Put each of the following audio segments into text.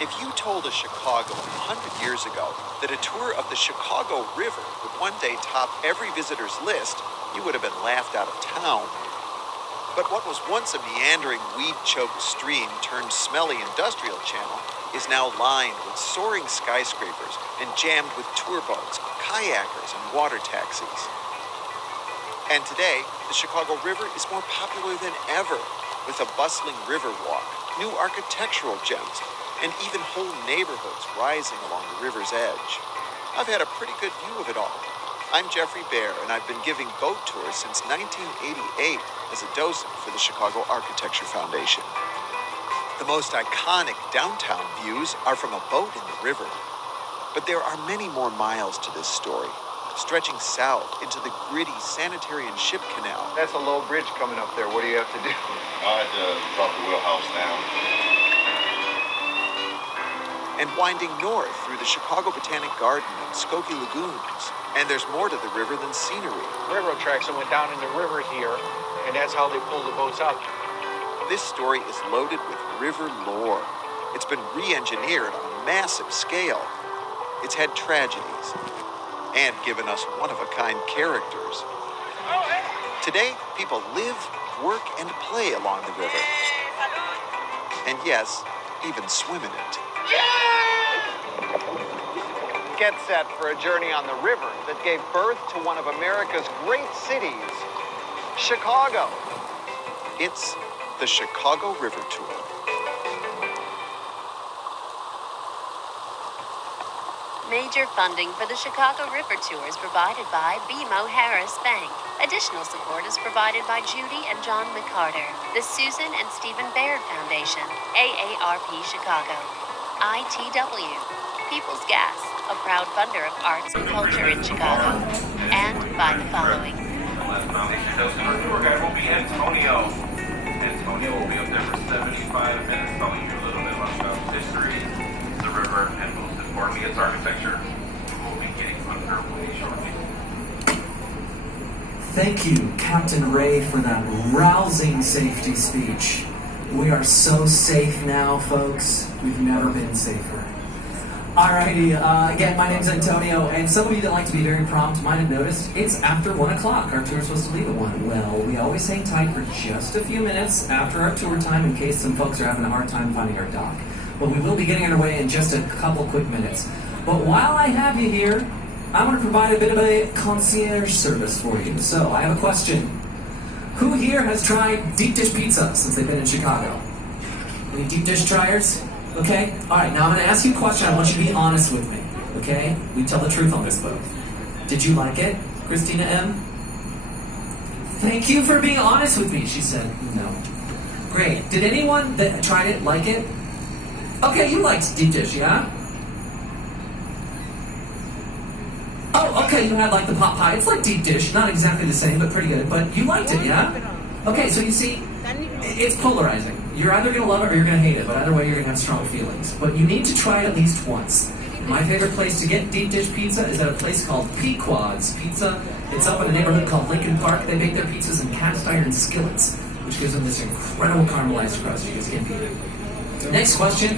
If you told a Chicagoan 100 years ago that a tour of the Chicago River would one day top every visitor's list, you would have been laughed out of town. But what was once a meandering, weed-choked stream turned smelly industrial channel is now lined with soaring skyscrapers and jammed with tour boats, kayakers, and water taxis. And today, the Chicago River is more popular than ever, with a bustling river walk, new architectural gems, and even whole neighborhoods rising along the river's edge. I've had a pretty good view of it all. I'm Jeffrey Baer, and I've been giving boat tours since 1988 as a docent for the Chicago Architecture Foundation. The most iconic downtown views are from a boat in the river. But there are many more miles to this story, stretching south into the gritty sanitary and ship canal. That's a low bridge coming up there. What do you have to do? I had to drop the wheelhouse down. And winding north through the Chicago Botanic Garden and Skokie Lagoons. And there's more to the river than scenery. Railroad tracks that went down in the river here, and that's how they pulled the boats out. This story is loaded with river lore. It's been re-engineered on a massive scale. It's had tragedies and given us one-of-a-kind characters. Today, people live, work, and play along the river. And yes, even swim in it. Get set for a journey on the river that gave birth to one of America's great cities, Chicago. It's the Chicago River Tour. Major funding for the Chicago River Tour is provided by BMO Harris Bank. Additional support is provided by Judy and John McCarter, the Susan and Stephen Baird Foundation, AARP Chicago, ITW, People's Gas, a proud funder of arts and culture in Chicago, and by the following. Our tour guide will be Antonio. Antonio will be up there for 75 minutes telling you a little bit about history, the river, and most importantly, its architecture. We'll be getting underway shortly. Thank you, Captain Ray, for that rousing safety speech. We are so safe now, folks. We've never been safer. Alrighty, again, my name's Antonio, and some of you that like to be very prompt might have noticed it's after 1 o'clock. Our tour's supposed to leave at 1. Well, we always hang tight for just a few minutes after our tour time in case some folks are having a hard time finding our dock. But we will be getting underway in just a couple quick minutes. But while I have you here, I want to provide a bit of a concierge service for you. So, I have a question. Who here has tried deep dish pizza since they've been in Chicago? Any deep dish triers? Okay? Alright, now I'm going to ask you a question. I want you to be honest with me. Okay? We tell the truth on this boat. Did you like it, Christina M? Thank you for being honest with me, she said. No. Great. Did anyone that tried it like it? Okay, you liked deep dish, yeah? Oh, okay, you had like the pot pie. It's like deep dish. Not exactly the same, but pretty good. But you liked it, yeah? Okay, so you see, it's polarizing. You're either going to love it or you're going to hate it, but either way you're going to have strong feelings. But you need to try it at least once. My favorite place to get deep dish pizza is at a place called Pequod's Pizza. It's up in a neighborhood called Lincoln Park. They make their pizzas in cast iron skillets, which gives them this incredible caramelized crust. You just can't beat it. Next question.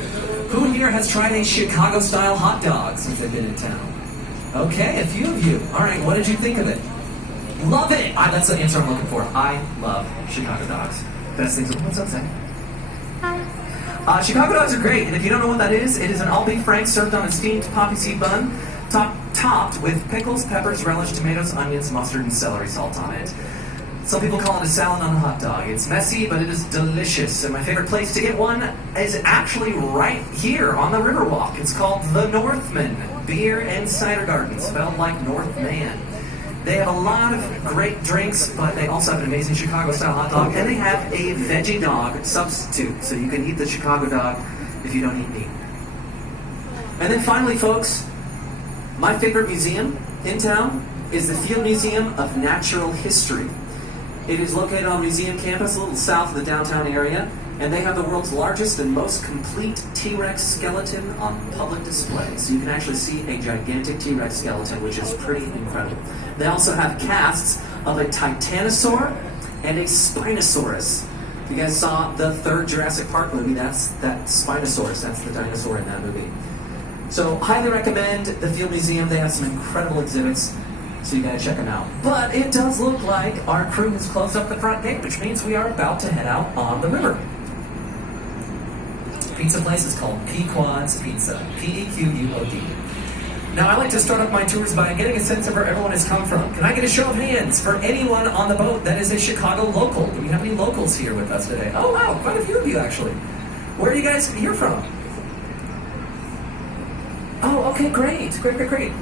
Who here has tried a Chicago-style hot dog since they've been in town? Okay, a few of you. All right, what did you think of it? Love it! That's the answer I'm looking for. I love Chicago dogs. Best things. What's up, Zach? Chicago dogs are great, and if you don't know what that is, it is an all-beef frank served on a steamed poppy seed bun, topped with pickles, peppers, relish, tomatoes, onions, mustard, and celery salt on it. Some people call it a salad on a hot dog. It's messy, but it is delicious, and my favorite place to get one is actually right here on the Riverwalk. It's called The Northman Beer and Cider Garden, spelled like Northman. They have a lot of great drinks, but they also have an amazing Chicago-style hot dog, and they have a veggie dog substitute, so you can eat the Chicago dog if you don't eat meat. And then finally, folks, my favorite museum in town is the Field Museum of Natural History. It is located on Museum Campus, a little south of the downtown area, and they have the world's largest and most complete T-Rex skeleton on public display. So you can actually see a gigantic T-Rex skeleton, which is pretty incredible. They also have casts of a Titanosaur and a Spinosaurus. You guys saw the third Jurassic Park movie. That's that Spinosaurus. That's the dinosaur in that movie. So highly recommend the Field Museum. They have some incredible exhibits, so you gotta check them out. But it does look like our crew has closed up the front gate, which means we are about to head out on the river. Pizza place is called Pequod's Pizza. P-E-Q-U-O-D. Now, I like to start off my tours by getting a sense of where everyone has come from. Can I get a show of hands for anyone on the boat that is a Chicago local? Do we have any locals here with us today? Oh, wow, quite a few of you, actually. Where are you guys here from? Oh, okay, great. Great.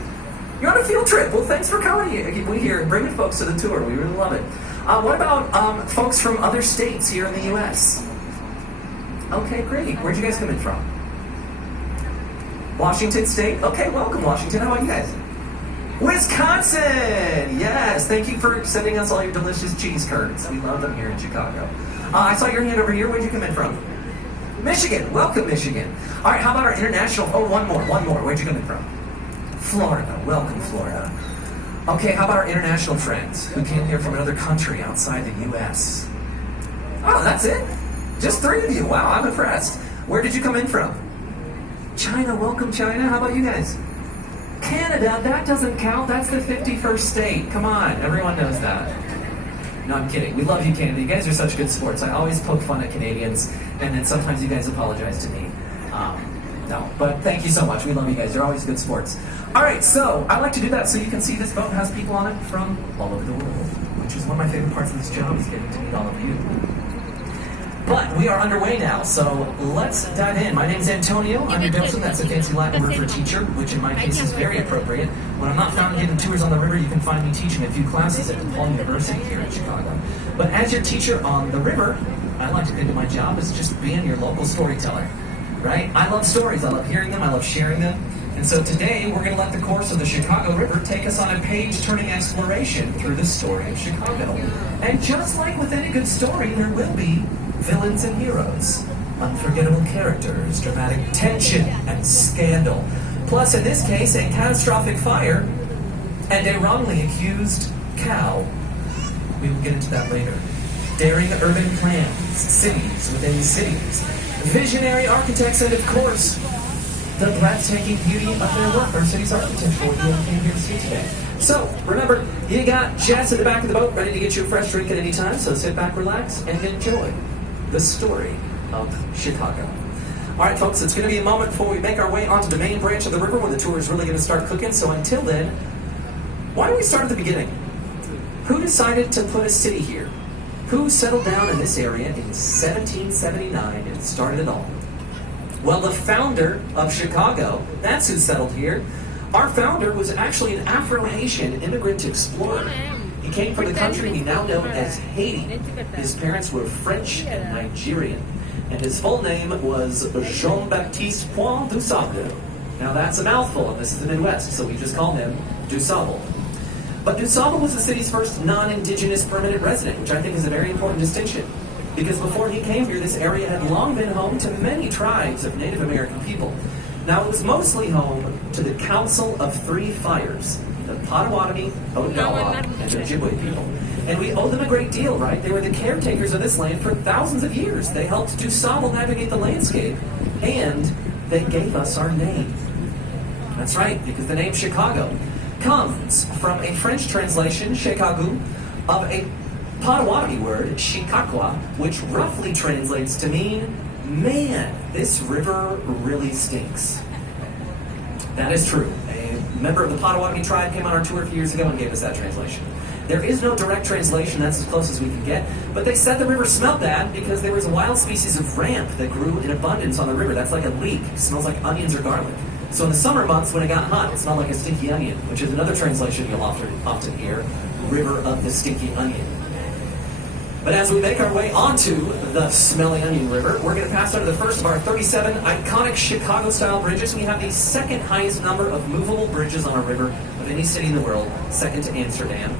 You're on a field trip. Well, thanks for coming here. We here bringing folks to the tour. We really love it. What about folks from other states here in the U.S.? Okay, great. Where'd you guys come in from? Washington State? Okay, welcome, Washington. How about you guys? Wisconsin! Yes, thank you for sending us all your delicious cheese curds. We love them here in Chicago. I saw your hand over here. Where'd you come in from? Michigan. Welcome, Michigan. All right, how about our international? Oh, one more. Where'd you come in from? Florida. Welcome, Florida. Okay, how about our international friends who came here from another country outside the U.S.? Oh, that's it? Just 3 of you. Wow, I'm impressed. Where did you come in from? China. Welcome, China. How about you guys? Canada. That doesn't count. That's the 51st state. Come on. Everyone knows that. No, I'm kidding. We love you, Canada. You guys are such good sports. I always poke fun at Canadians, and then sometimes you guys apologize to me. No, but thank you so much. We love you guys. You're always good sports. All right, so I like to do that so you can see this boat has people on it from all over the world, which is one of my favorite parts of this job is getting to meet all of you. But we are underway now, so let's dive in. My name's Antonio. I'm your docent. That's a fancy Latin word for teacher, which in my case is very appropriate. When I'm not found giving tours on the river, you can find me teaching a few classes at DePaul University here in Chicago. But as your teacher on the river, I like to think of my job as just being your local storyteller, right? I love stories. I love hearing them. I love sharing them. And so today, we're going to let the course of the Chicago River take us on a page-turning exploration through the story of Chicago. And just like with any good story, there will be villains and heroes, unforgettable characters, dramatic tension, and scandal. Plus, in this case, a catastrophic fire and a wrongly accused cow. We will get into that later. Daring urban plans, cities within cities, visionary architects, and of course, the breathtaking beauty of their work, our city's architecture, what you came here to see today. So, remember, you got Jess in the back of the boat ready to get you a fresh drink at any time, so sit back, relax, and enjoy the story of Chicago. All right, folks, it's going to be a moment before we make our way onto the main branch of the river where the tour is really going to start cooking. So until then, why don't we start at the beginning? Who decided to put a city here? Who settled down in this area in 1779 and started it all? Well, the founder of Chicago, that's who settled here. Our founder was actually an Afro-Haitian immigrant explorer. He came from the country we now know as Haiti. His parents were French and Nigerian, and his full name was Jean-Baptiste Point du Sable. Now that's a mouthful, and this is the Midwest, so we just call him Du Sable. But Du Sable was the city's first non-indigenous permanent resident, which I think is a very important distinction, because before he came here, this area had long been home to many tribes of Native American people. Now, it was mostly home to the Council of Three Fires, the Potawatomi, Odawa, and the Ojibwe people. And we owe them a great deal, right? They were the caretakers of this land for thousands of years. They helped Du Sable navigate the landscape, and they gave us our name. That's right, because the name Chicago comes from a French translation, Chicago, of a Potawatomi word, Chicago, which roughly translates to mean, man, this river really stinks. That is true. A member of the Potawatomi tribe came on our tour a few years ago and gave us that translation. There is no direct translation, that's as close as we can get, but they said the river smelled bad because there was a wild species of ramp that grew in abundance on the river. That's like a leek. It smells like onions or garlic. So in the summer months when it got hot, it smelled like a stinky onion, which is another translation you'll often hear, river of the stinky onion. But as we make our way onto the Smelly Onion River, we're going to pass under the first of our 37 iconic Chicago-style bridges. We have the second highest number of movable bridges on a river of any city in the world, second to Amsterdam.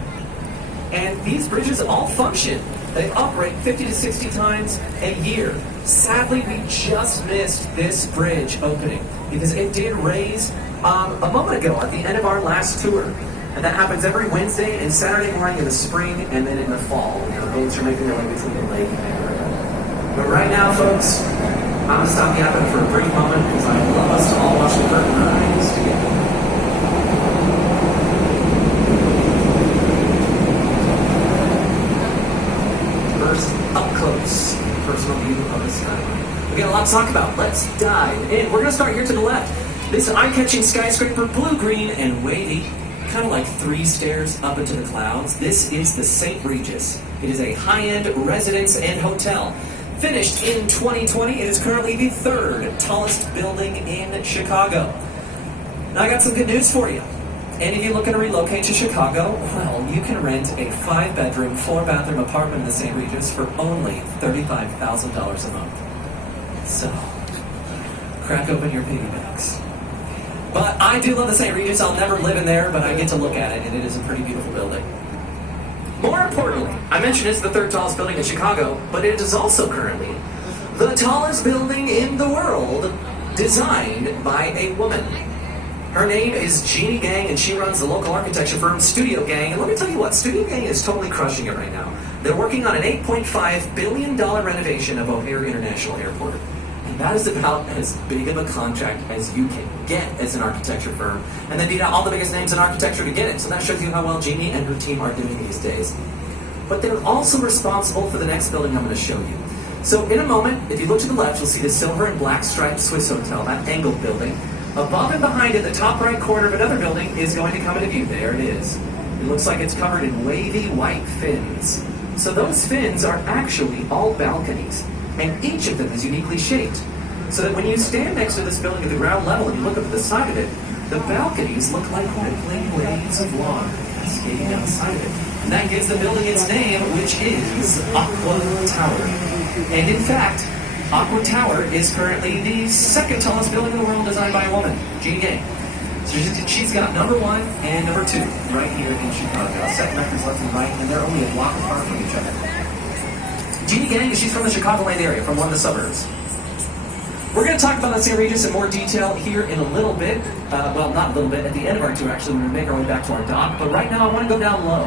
And these bridges all function. They operate 50 to 60 times a year. Sadly, we just missed this bridge opening because it did raise a moment ago at the end of our last tour. And that happens every Wednesday and Saturday morning in the spring and then in the fall. You know, the boats are making their way between the lake and the river. But right now, folks, I'm going to stop yapping for a brief moment because I love us to all watch the curtain rise together. First, up close, personal view of the skyline. We got a lot to talk about. Let's dive in. We're going to start here to the left. This eye-catching skyscraper, blue, green, and wavy, kind of like 3 stairs up into the clouds. This is the St. Regis. It is a high-end residence and hotel. Finished in 2020, it is currently the 3rd tallest building in Chicago. Now I got some good news for you. Any of you looking to relocate to Chicago? Well, you can rent a 5-bedroom, 4-bathroom apartment in the St. Regis for only $35,000 a month. So, crack open your piggy banks. But I do love the St. Regis. I'll never live in there, but I get to look at it, and it is a pretty beautiful building. More importantly, I mentioned it's the 3rd tallest building in Chicago, but it is also currently the tallest building in the world, designed by a woman. Her name is Jeannie Gang, and she runs the local architecture firm Studio Gang. And let me tell you what, Studio Gang is totally crushing it right now. They're working on an $8.5 billion renovation of O'Hare International Airport. And that is about as big of a contract as you can get as an architecture firm. And they beat out all the biggest names in architecture to get it. So that shows you how well Jeannie and her team are doing these days. But they're also responsible for the next building I'm going to show you. So in a moment, if you look to the left, you'll see the silver and black striped Swiss Hotel, that angled building. Above and behind it, the top right corner of another building is going to come into view. There it is. It looks like it's covered in wavy white fins. So those fins are actually all balconies, and each of them is uniquely shaped. So that when you stand next to this building at the ground level and you look up at the side of it, the balconies look like rippling waves of water cascading down the side of it. And that gives the building its name, which is Aqua Tower. And in fact, Aqua Tower is currently the 2nd tallest building in the world designed by a woman, Jeannie Gang. So she's got number 1 and number 2 right here in Chicago. Set records left and right, and they're only a block apart from each other. Jeannie Gang, she's from the Chicagoland area, from one of the suburbs. We're going to talk about the St. Regis in more detail here in a little bit. Well, not a little bit, at the end of our tour, actually, we're going to make our way back to our dock. But right now, I want to go down low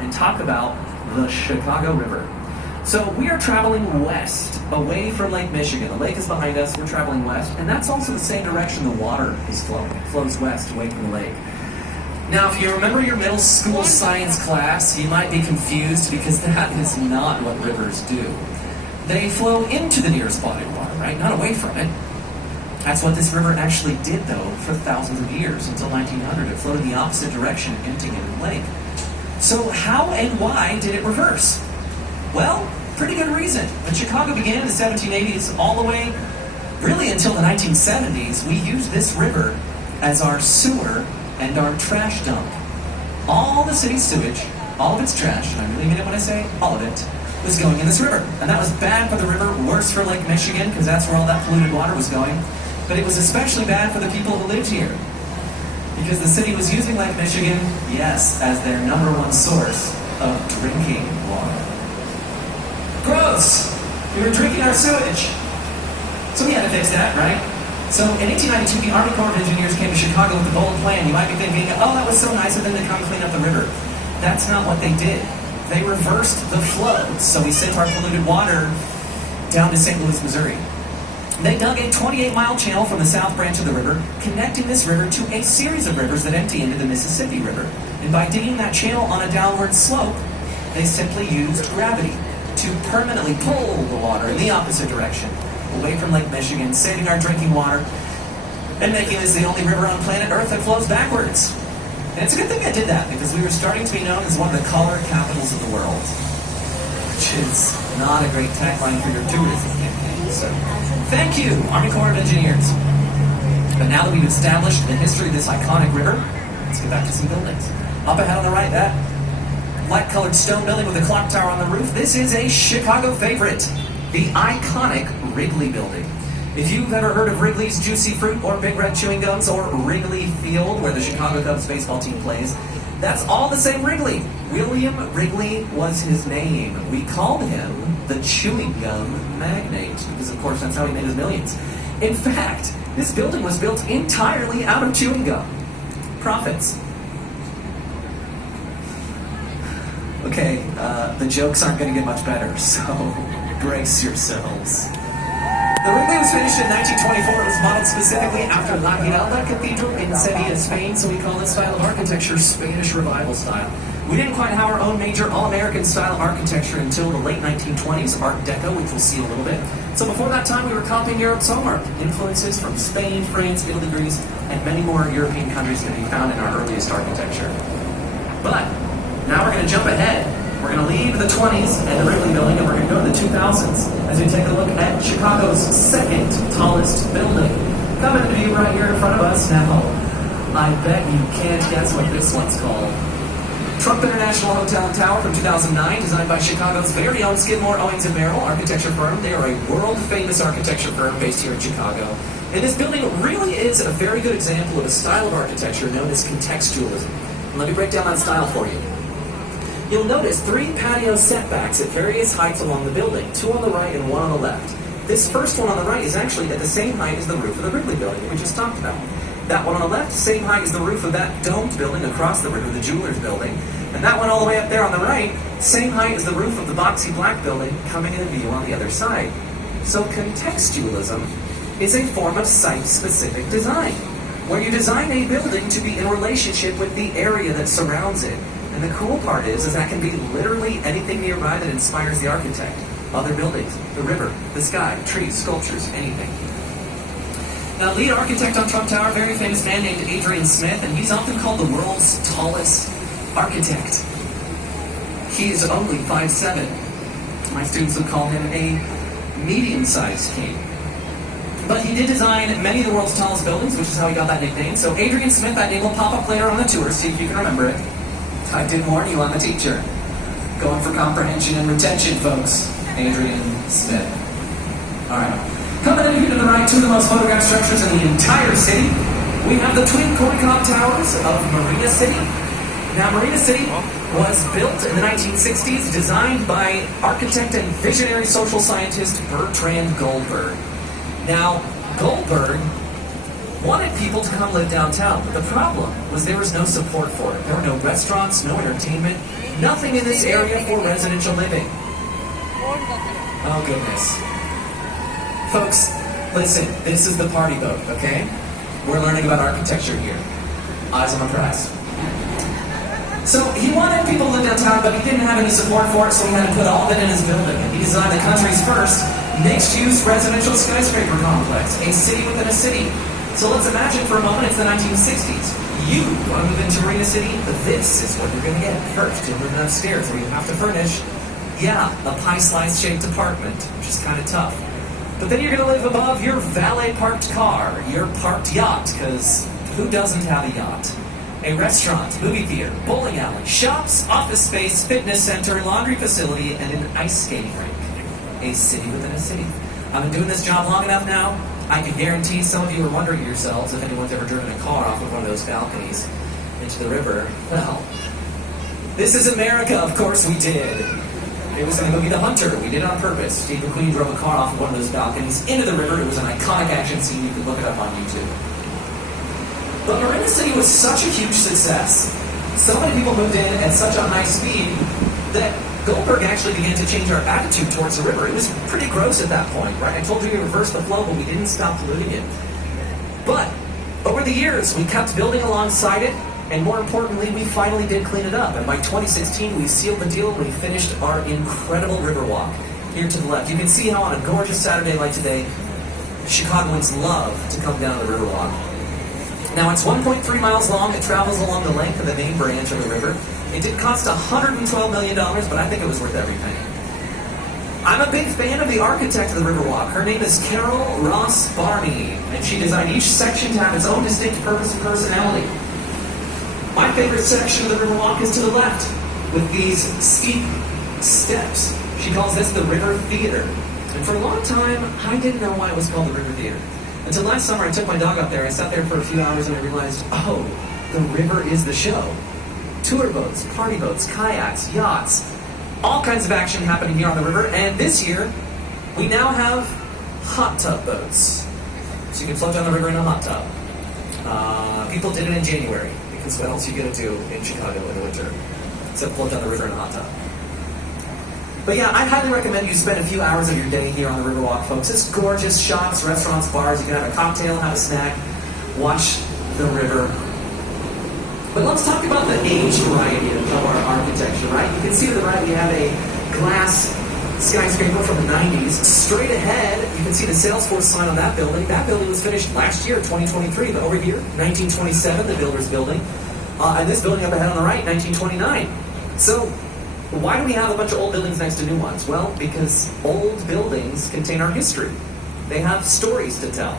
and talk about the Chicago River. So we are traveling west, away from Lake Michigan. The lake is behind us, we're traveling west, and that's also the same direction the water is flowing. It flows west, away from the lake. Now, if you remember your middle school science class, you might be confused because that is not what rivers do. They flow into the nearest body of water, right? Not away from it. That's what this river actually did, though, for thousands of years, until 1900. It flowed in the opposite direction, emptying into the lake. So how and why did it reverse? Well, pretty good reason. When Chicago began in the 1780s, all the way, really until the 1970s, we used this river as our sewer and our trash dump. All the city's sewage, all of its trash, and I really mean it when I say all of it, was going in this river. And that was bad for the river, worse for Lake Michigan, because that's where all that polluted water was going. But it was especially bad for the people who lived here, because the city was using Lake Michigan, yes, as their number 1 source of drinking water. Gross! We were drinking our sewage. So we had to fix that, right? So in 1892, the Army Corps of Engineers came to Chicago with a bold plan. You might be thinking, oh, that was so nice of them to come clean up the river. That's not what they did. They reversed the flow. So we sent our polluted water down to St. Louis, Missouri. They dug a 28-mile channel from the south branch of the river, connecting this river to a series of rivers that empty into the Mississippi River. And by digging that channel on a downward slope, they simply used gravity to permanently pull the water in the opposite direction, away from Lake Michigan, saving our drinking water, and making this the only river on planet Earth that flows backwards. And it's a good thing I did that, because we were starting to be known as one of the color capitals of the world, which is not a great tagline for your tourism campaign. So, thank you, Army Corps of Engineers. But now that we've established the history of this iconic river, let's get back to some buildings. Up ahead on the right, that light-colored stone building with a clock tower on the roof. This is a Chicago favorite, the iconic Wrigley Building. If you've ever heard of Wrigley's Juicy Fruit or Big Red Chewing Gums or Wrigley Field, where the Chicago Cubs baseball team plays, that's all the same Wrigley. William Wrigley was his name. We called him the chewing gum magnate, because of course that's how he made his millions. In fact, this building was built entirely out of chewing gum. Profits. Okay, the jokes aren't going to get much better, so Brace yourselves. The Wrigley was finished in 1924. It was modeled specifically after La Giralda Cathedral in Sevilla, Spain, so we call this style of architecture Spanish Revival style. We didn't quite have our own major all-American style of architecture until the late 1920s, Art Deco, which we'll see in a little bit. So before that time, we were copying Europe's hallmark. Influences from Spain, France, Italy, Greece, and many more European countries can be found in our earliest architecture. But now we're going to jump ahead. We're going to leave the 20s and the Wrigley building, and we're going to go to the 2000s as we take a look at Chicago's second tallest building. Coming to view right here in front of us now. I bet you can't guess what this one's called. Trump International Hotel and Tower from 2009, designed by Chicago's very own Skidmore, Owings & Merrill architecture firm. They are a world-famous architecture firm based here in Chicago. And this building really is a very good example of a style of architecture known as contextualism. And let me break down that style for you. You'll notice 3 patio setbacks at various heights along the building, 2 on the right and 1 on the left. This first one on the right is actually at the same height as the roof of the Wrigley building that we just talked about. That one on the left, same height as the roof of that domed building across the river, the Jewelers building. And that one all the way up there on the right, same height as the roof of the boxy black building coming into view on the other side. So contextualism is a form of site-specific design, where you design a building to be in relationship with the area that surrounds it. And the cool part is that can be literally anything nearby that inspires the architect. Other buildings, the river, the sky, trees, sculptures, anything. Now, lead architect on Trump Tower, very famous man named Adrian Smith, and he's often called the world's tallest architect. He is only 5'7". My students would call him a medium-sized king. But he did design many of the world's tallest buildings, which is how he got that nickname. So Adrian Smith, that name will pop up later on the tour, see if you can remember it. I did warn you, I'm a teacher. Going for comprehension and retention, folks. Adrian Smith. All right. Coming in here to the right, 2 of the most photographed structures in the entire city. We have the twin corncob towers of Marina City. Now, Marina City was built in the 1960s, designed by architect and visionary social scientist Bertrand Goldberg. Now, Goldberg wanted people to come live downtown, but the problem was there was no support for it. There were no restaurants, no entertainment, nothing in this area for residential living. Oh, goodness. Folks, listen, this is the party boat, okay? We're learning about architecture here. Eyes on the prize. So he wanted people to live downtown, but he didn't have any support for it, so he had to put all of it in his building. And he designed the country's first mixed-use residential skyscraper complex, a city within a city. So let's imagine for a moment it's the 1960s. You want to move into Marina City, but this is what you're going to get. First, you'll live upstairs where you have to furnish, a pie slice-shaped apartment, which is kind of tough. But then you're going to live above your valet-parked car, your parked yacht, because who doesn't have a yacht? A restaurant, movie theater, bowling alley, shops, office space, fitness center, laundry facility, and an ice skating rink. A city within a city. I've been doing this job long enough now. I can guarantee some of you are wondering yourselves if anyone's ever driven a car off of one of those balconies into the river. Well, this is America, of course we did. It was in the movie The Hunter. We did it on purpose. Steve McQueen drove a car off of one of those balconies into the river. It was an iconic action scene. You can look it up on YouTube. But Marina City was such a huge success. So many people moved in at such a high speed that Goldberg actually began to change our attitude towards the river. It was pretty gross at that point, right? I told you we reversed the flow, but we didn't stop polluting it. But over the years, we kept building alongside it, and more importantly, we finally did clean it up. And by 2016, we sealed the deal and we finished our incredible river walk here to the left. You can see how on a gorgeous Saturday like today, Chicagoans love to come down the river walk. Now, it's 1.3 miles long. It travels along the length of the main branch of the river. It did cost $112 million, but I think it was worth every penny. I'm a big fan of the architect of the Riverwalk. Her name is Carol Ross Barney, and she designed each section to have its own distinct purpose and personality. My favorite section of the Riverwalk is to the left, with these steep steps. She calls this the River Theater. And for a long time, I didn't know why it was called the River Theater. Until last summer, I took my dog up there. I sat there for a few hours and I realized, oh, the river is the show. Tour boats, party boats, kayaks, yachts, all kinds of action happening here on the river. And this year, we now have hot tub boats. So you can float down the river in a hot tub. People did it in January, because what else are you going to do in Chicago in the winter except float down the river in a hot tub? But yeah, I highly recommend you spend a few hours of your day here on the Riverwalk, folks. It's gorgeous. Shops, restaurants, bars. You can have a cocktail, have a snack, watch the river. But let's talk about the age variety of our architecture, right? You can see to the right we have a glass skyscraper from the 90s. Straight ahead, you can see the Salesforce sign on that building. That building was finished last year, 2023. But over here, 1927, the Builders Building. And this building up ahead on the right, 1929. So why do we have a bunch of old buildings next to new ones? Well, because old buildings contain our history. They have stories to tell.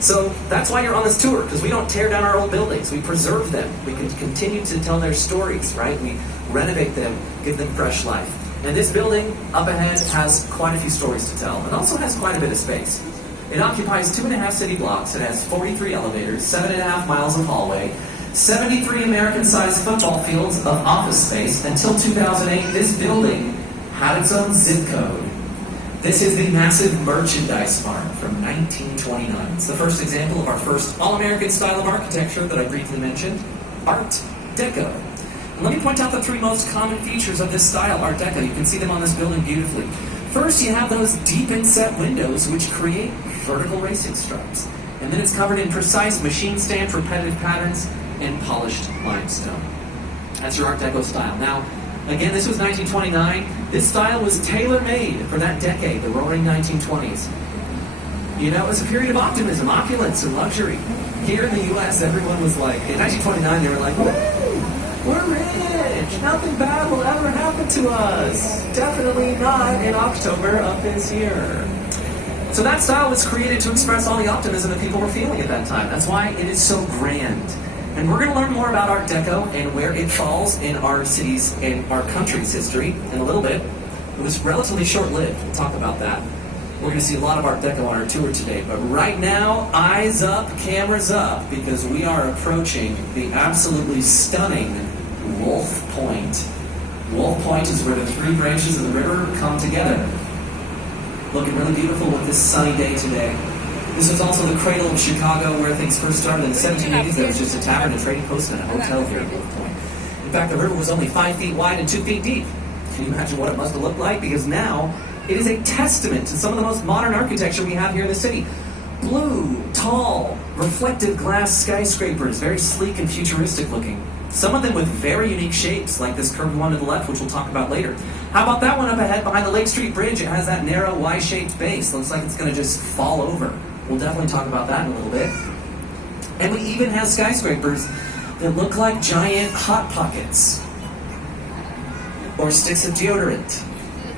So that's why you're on this tour, because we don't tear down our old buildings. We preserve them. We can continue to tell their stories, right? We renovate them, give them fresh life. And this building up ahead has quite a few stories to tell, and also has quite a bit of space. It occupies 2.5 city blocks. It has 43 elevators, 7.5 miles of hallway, 73 American-sized football fields of office space. Until 2008, this building had its own zip code. This is the massive merchandise mart from 1929. It's the first example of our first all-American style of architecture that I briefly mentioned, Art Deco. And let me point out the three most common features of this style, Art Deco. You can see them on this building beautifully. First, you have those deep inset windows which create vertical racing stripes. And then it's covered in precise machine-stamped repetitive patterns and polished limestone. That's your Art Deco style. Now, again, this was 1929. This style was tailor-made for that decade, the roaring 1920s. You know, it was a period of optimism, opulence, and luxury. Here in the U.S., everyone was like, in 1929, they were like, woo, we're rich, nothing bad will ever happen to us. Definitely not in October of this year. So that style was created to express all the optimism that people were feeling at that time. That's why it is so grand. And we're going to learn more about Art Deco and where it falls in our city's and our country's history in a little bit. It was relatively short-lived. We'll talk about that. We're going to see a lot of Art Deco on our tour today. But right now, eyes up, cameras up, because we are approaching the absolutely stunning Wolf Point. Wolf Point is where the three branches of the river come together. Looking really beautiful with this sunny day today. This was also the cradle of Chicago, where things first started in the 1780s. There was just a tavern, a trading post, and a hotel here at Wolf Point. In fact, the river was only 5 feet wide and 2 feet deep. Can you imagine what it must have looked like? Because now, it is a testament to some of the most modern architecture we have here in the city. Blue, tall, reflective glass skyscrapers, very sleek and futuristic looking. Some of them with very unique shapes, like this curved one to the left, which we'll talk about later. How about that one up ahead behind the Lake Street Bridge? It has that narrow, Y-shaped base. Looks like it's going to just fall over. We'll definitely talk about that in a little bit. And we even have skyscrapers that look like giant Hot Pockets, or sticks of deodorant,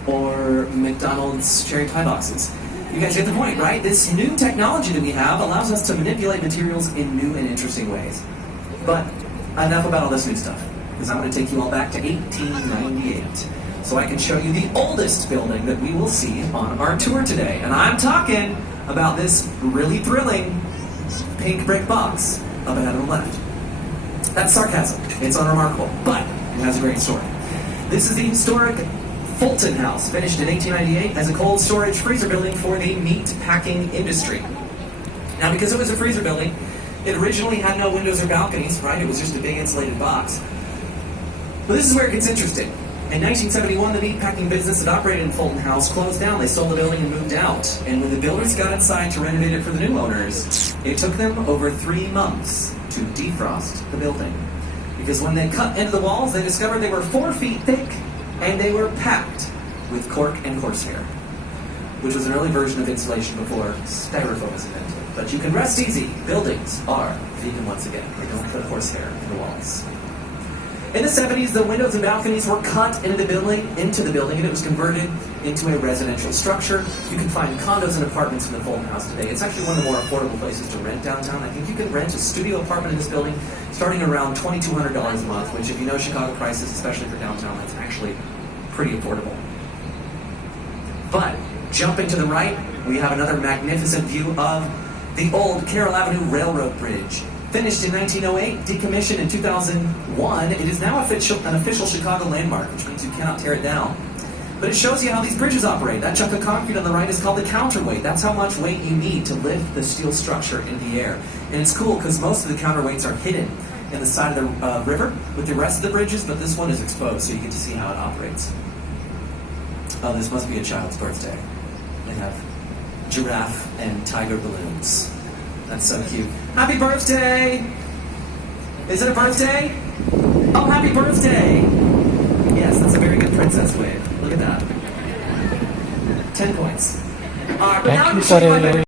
or McDonald's cherry pie boxes. You guys get the point, right? This new technology that we have allows us to manipulate materials in new and interesting ways. But enough about all this new stuff, because I'm going to take you all back to 1898, so I can show you the oldest building that we will see on our tour today. And I'm talking about this really thrilling pink brick box up ahead on the left. That's sarcasm. It's unremarkable, but it has a great story. This is the historic Fulton House, finished in 1898 as a cold storage freezer building for the meat packing industry. Now, because it was a freezer building, it originally had no windows or balconies, right? It was just a big insulated box. But this is where it gets interesting. In 1971, the meatpacking business that operated in Fulton House closed down. They sold the building and moved out. And when the builders got inside to renovate it for the new owners, it took them over 3 months to defrost the building. Because when they cut into the walls, they discovered they were 4 feet thick, and they were packed with cork and horsehair, which was an early version of insulation before styrofoam was invented. But you can rest easy. Buildings are vegan once again. They don't put horsehair in the walls. In the 70s, the windows and balconies were cut into the building, and it was converted into a residential structure. You can find condos and apartments in the Fulton House today. It's actually one of the more affordable places to rent downtown. I think you can rent a studio apartment in this building starting around $2,200 a month, which, if you know Chicago prices, especially for downtown, that's actually pretty affordable. But jumping to the right, we have another magnificent view of the old Carroll Avenue Railroad Bridge. Finished in 1908, decommissioned in 2001, it is now an official Chicago landmark, which means you cannot tear it down. But it shows you how these bridges operate. That chunk of concrete on the right is called the counterweight. That's how much weight you need to lift the steel structure into the air. And it's cool because most of the counterweights are hidden in the side of the river with the rest of the bridges, but this one is exposed, so you get to see how it operates. Oh, this must be a child's birthday. They have giraffe and tiger balloons. That's so cute. Happy birthday! Is it a birthday? Oh, happy birthday! Yes, that's a very good princess wave. Look at that. 10 points. But now I'm gonna show you my favorite